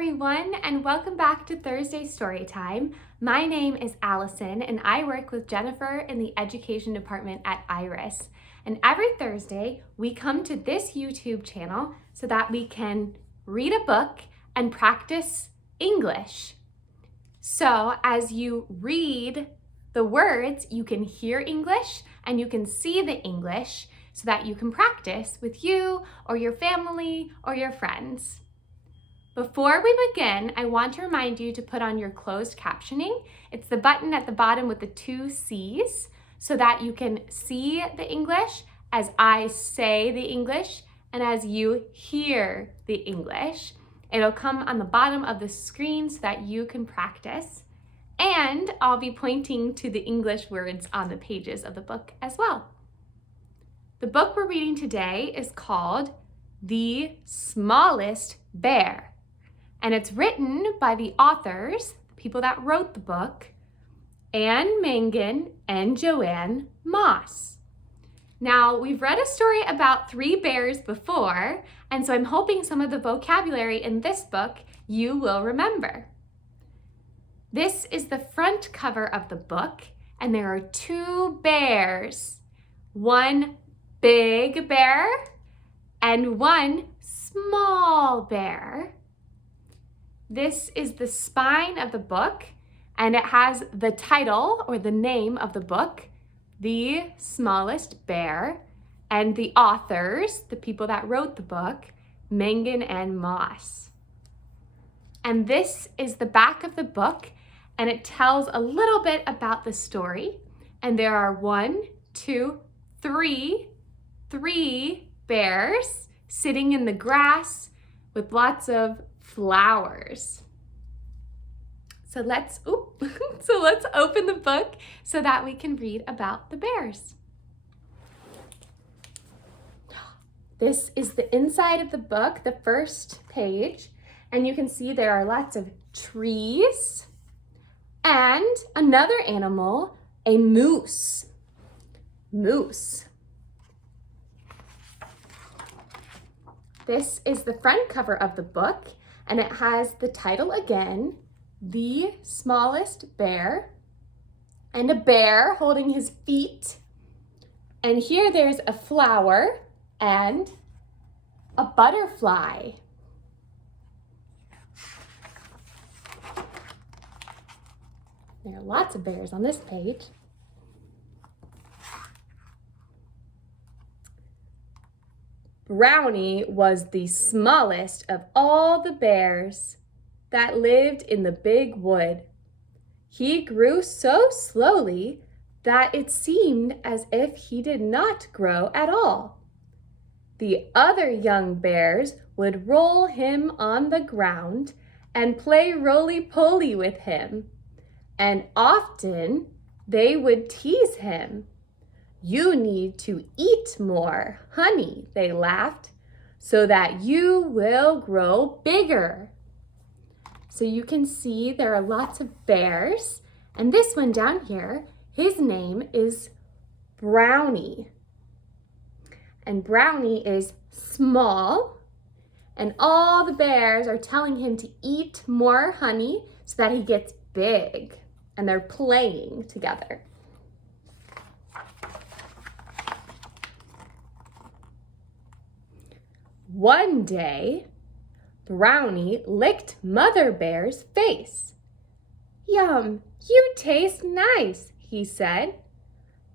everyone, and welcome back to Thursday Storytime. My name is Allison, and I work with Jennifer in the Education Department at Iris. And every Thursday, we come to this YouTube channel so that we can read a book and practice English. So as you read the words, you can hear English and you can see the English so that you can practice with you or your family or your friends. Before we begin, I want to remind you to put on your closed captioning. It's the button at the bottom with the 2 C's so that you can see the English as I say the English and as you hear the English. It'll come on the bottom of the screen so that you can practice. And I'll be pointing to the English words on the pages of the book as well. The book we're reading today is called The Smallest Bear. And it's written by the authors, the people that wrote the book, Mangan and Joanne Moss. Now, we've read a story about 3 bears before, and so I'm hoping some of the vocabulary in this book you will remember. This is the front cover of the book, and there are 2 bears. One big bear and one small bear. This is the spine of the book, and it has the title or the name of the book, The Smallest Bear, and the authors, the people that wrote the book, Mangan and Moss. And this is the back of the book, and it tells a little bit about the story. And there are 3 bears sitting in the grass with lots of flowers. So let's open the book so that we can read about the bears. This is the inside of the book, the first page, and you can see there are lots of trees and another animal, a moose. Moose. This is the front cover of the book, and it has the title again, The Smallest Bear, and a bear holding his feet. And here there's a flower and a butterfly. There are lots of bears on this page. Brownie was the smallest of all the bears that lived in the big wood. He grew so slowly that it seemed as if he did not grow at all. The other young bears would roll him on the ground and play roly-poly with him, and often they would tease him. "You need to eat more honey," they laughed, "so that you will grow bigger." So you can see there are lots of bears, and this one down here, his name is Brownie. And Brownie is small, and all the bears are telling him to eat more honey so that he gets big, and they're playing together. One day, Brownie licked Mother Bear's face. "Yum, you taste nice," he said.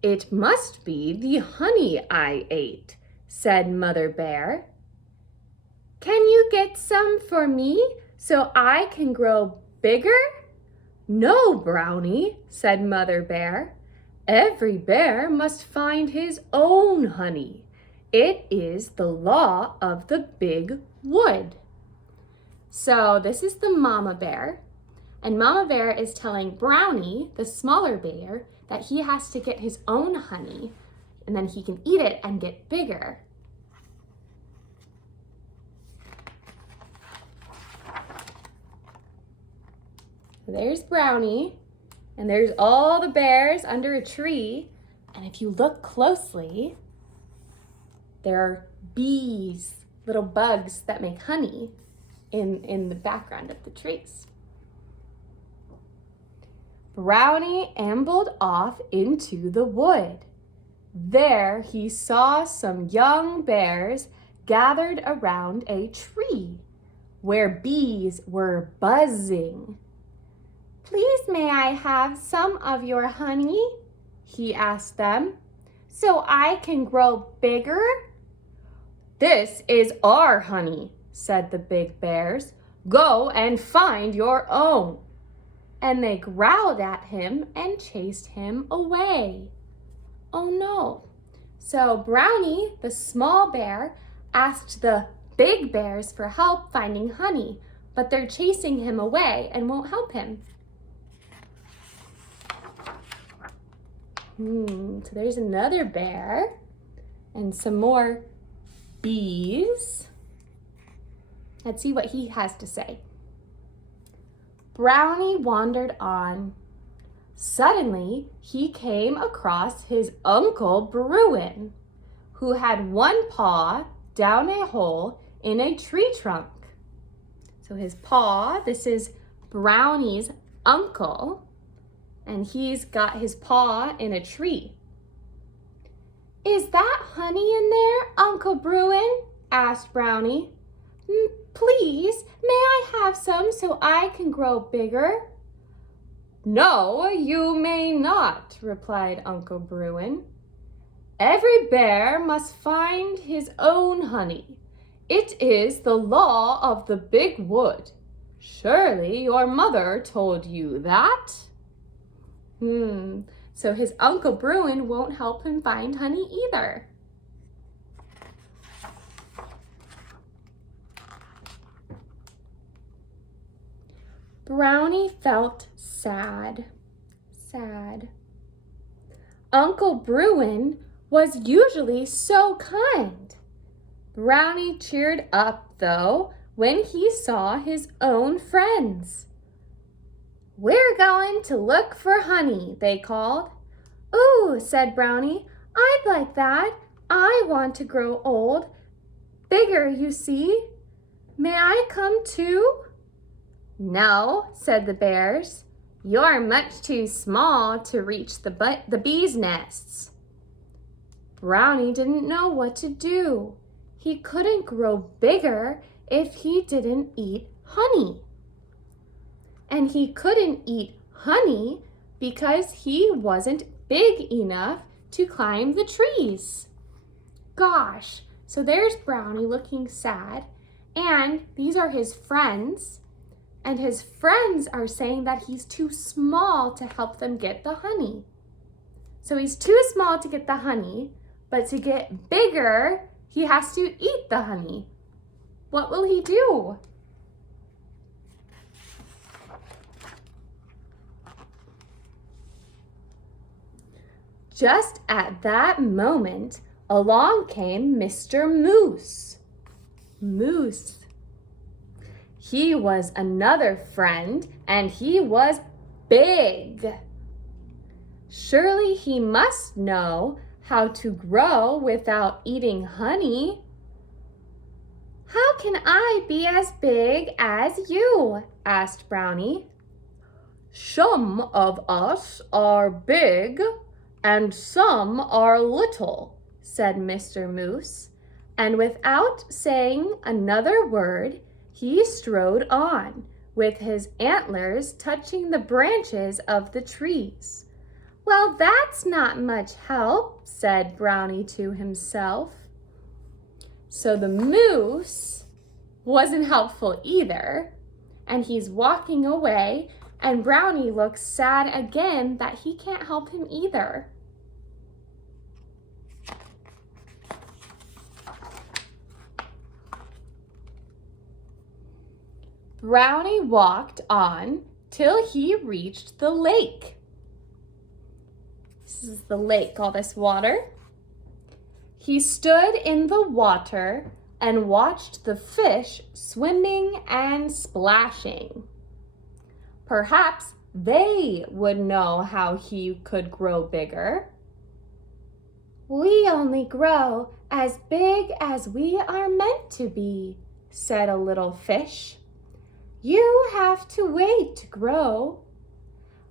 "It must be the honey I ate," said Mother Bear. "Can you get some for me so I can grow bigger?" "No, Brownie," said Mother Bear. "Every bear must find his own honey. It is the law of the big wood." So this is the mama bear, and Mama Bear is telling Brownie, the smaller bear, that he has to get his own honey, and then he can eat it and get bigger. There's Brownie, and there's all the bears under a tree, and if you look closely, there are bees, little bugs that make honey. in the background of the trees. Brownie ambled off into the wood. There he saw some young bears gathered around a tree where bees were buzzing. "Please, may I have some of your honey?" he asked them, "so I can grow bigger?" "This is our honey," said the big bears. "Go and find your own." And they growled at him and chased him away. Oh no. So Brownie, the small bear, asked the big bears for help finding honey, but they're chasing him away and won't help him. So there's another bear and some more bees. Let's see what he has to say. Brownie wandered on. Suddenly, he came across his Uncle Bruin, who had one paw down a hole in a tree trunk. So his paw, this is Brownie's uncle, and he's got his paw in a tree. "Is that honey in there, Uncle Bruin?" asked Brownie. "Please, may I have some so I can grow bigger?" "No, you may not," replied Uncle Bruin. "Every bear must find his own honey. It is the law of the big wood. Surely your mother told you that?" So his Uncle Bruin won't help him find honey either. Brownie felt sad. Uncle Bruin was usually so kind. Brownie cheered up, though, when he saw his own friends. "We're going to look for honey," they called. "Ooh," said Brownie, "I'd like that. I want to grow old. Bigger, you see. May I come too?" "No," said the bears. "You're much too small to reach the bees' nests." Brownie didn't know what to do. He couldn't grow bigger if he didn't eat honey. And he couldn't eat honey because he wasn't big enough to climb the trees. Gosh, so there's Brownie looking sad, and these are his friends. And his friends are saying that he's too small to help them get the honey. So he's too small to get the honey, but to get bigger, he has to eat the honey. What will he do? Just at that moment, along came Mr. Moose. He was another friend, and he was big. Surely he must know how to grow without eating honey. "How can I be as big as you?" asked Brownie. "Some of us are big and some are little," said Mr. Moose, and without saying another word, he strode on, with his antlers touching the branches of the trees. "Well, that's not much help," said Brownie to himself. So the moose wasn't helpful either, and he's walking away, and Brownie looks sad again that he can't help him either. Brownie walked on till he reached the lake. This is the lake, all this water. He stood in the water and watched the fish swimming and splashing. Perhaps they would know how he could grow bigger. "We only grow as big as we are meant to be," said a little fish. You have to wait to grow."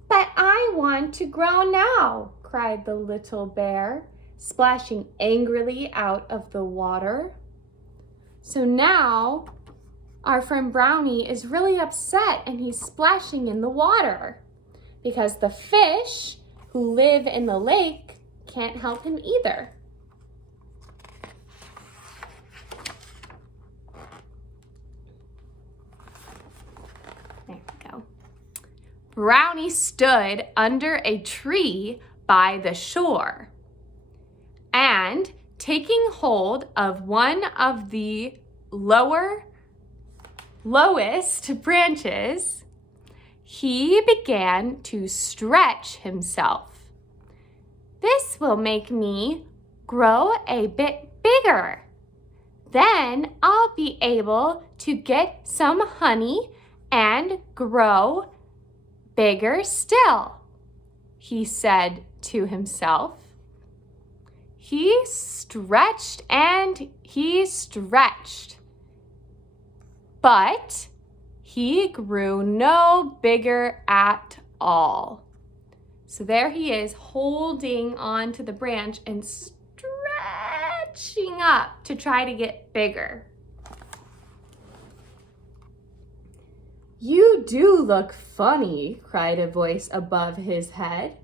"But I want to grow now," cried the little bear, splashing angrily out of the water. So now our friend Brownie is really upset and he's splashing in the water because the fish who live in the lake can't help him either. There we go. Brownie stood under a tree by the shore and, taking hold of one of the lowest branches, he began to stretch himself. "This will make me grow a bit bigger. Then I'll be able to get some honey and grow bigger still," he said to himself. He stretched and he stretched, but he grew no bigger at all. So there he is holding on to the branch and stretching up to try to get bigger. "You do look funny," cried a voice above his head.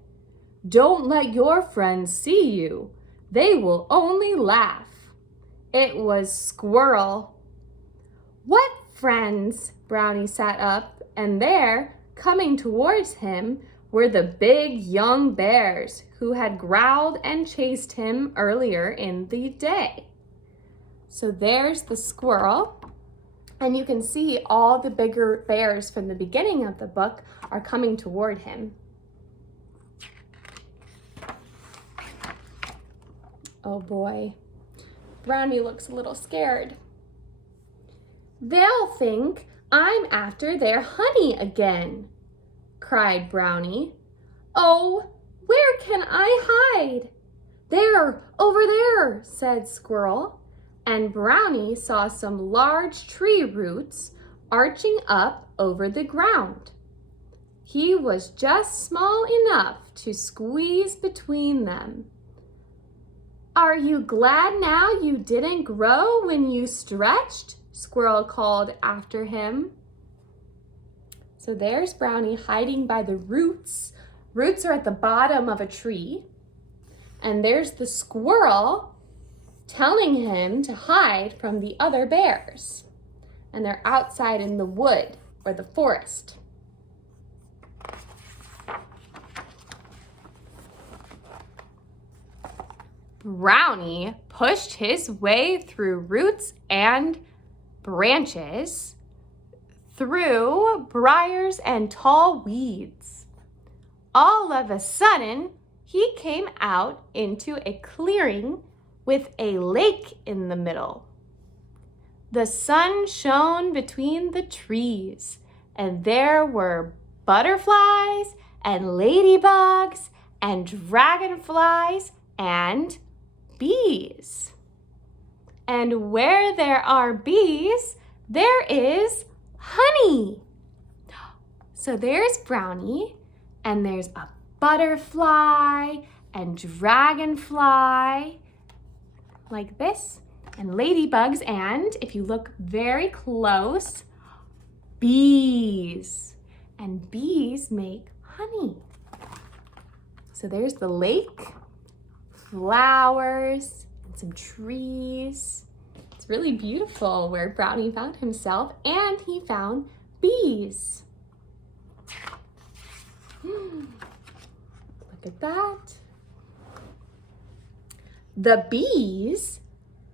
"Don't let your friends see you. They will only laugh." It was Squirrel. "What friends?" Brownie sat up, and there, coming towards him, were the big young bears who had growled and chased him earlier in the day. So there's the squirrel, and you can see all the bigger bears from the beginning of the book are coming toward him. Oh boy, Brownie looks a little scared. "They'll think I'm after their honey again," cried Brownie. "Oh, where can I hide?" "There, over there," said Squirrel, and Brownie saw some large tree roots arching up over the ground. He was just small enough to squeeze between them. "Are you glad now you didn't grow when you stretched?" Squirrel called after him. So there's Brownie hiding by the roots. Roots are at the bottom of a tree. And there's the squirrel telling him to hide from the other bears. And they're outside in the wood or the forest. Brownie pushed his way through roots and branches, through briars and tall weeds. All of a sudden, he came out into a clearing with a lake in the middle. The sun shone between the trees, and there were butterflies and ladybugs and dragonflies and bees. And where there are bees, there is honey. So there's Brownie, and there's a butterfly and dragonfly like this, and ladybugs, and if you look very close, bees. And bees make honey. So there's the lake, flowers, and some trees. It's really beautiful where Brownie found himself, and he found bees. Look at that. The bees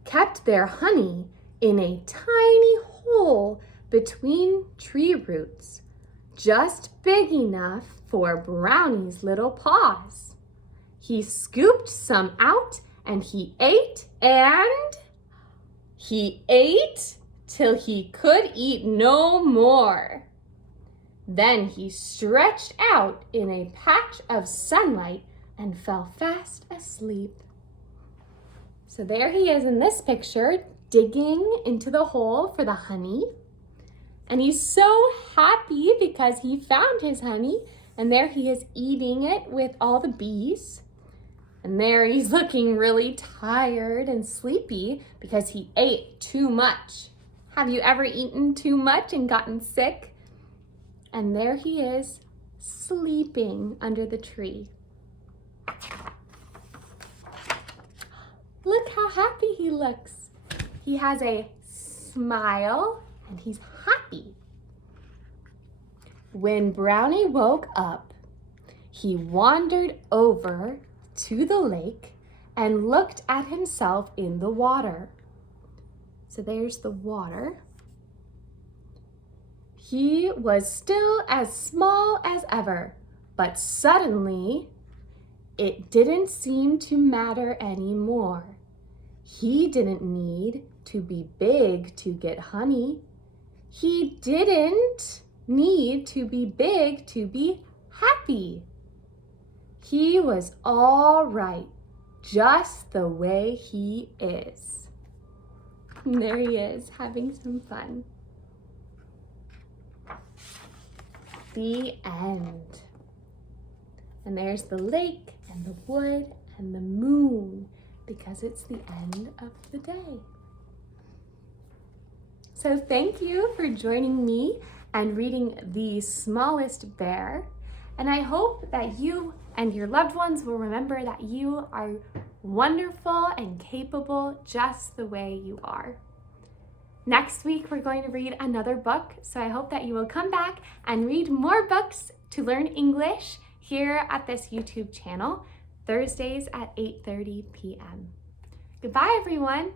kept their honey in a tiny hole between tree roots, just big enough for Brownie's little paws. He scooped some out, and he ate till he could eat no more. Then he stretched out in a patch of sunlight and fell fast asleep. So there he is in this picture, digging into the hole for the honey. And he's so happy because he found his honey, and there he is eating it with all the bees. And there he's looking really tired and sleepy because he ate too much. Have you ever eaten too much and gotten sick? And there he is, sleeping under the tree. Look how happy he looks. He has a smile and he's happy. When Brownie woke up, he wandered over to the lake and looked at himself in the water. So there's the water. He was still as small as ever, but suddenly it didn't seem to matter anymore. He didn't need to be big to get honey. He didn't need to be big to be happy. He was all right, just the way he is. And there he is, having some fun. The end. And there's the lake and the wood and the moon, because it's the end of the day. So thank you for joining me and reading The Smallest Bear. And I hope that you and your loved ones will remember that you are wonderful and capable just the way you are. Next week, we're going to read another book, so I hope that you will come back and read more books to learn English here at this YouTube channel, Thursdays at 8:30 p.m. Goodbye, everyone.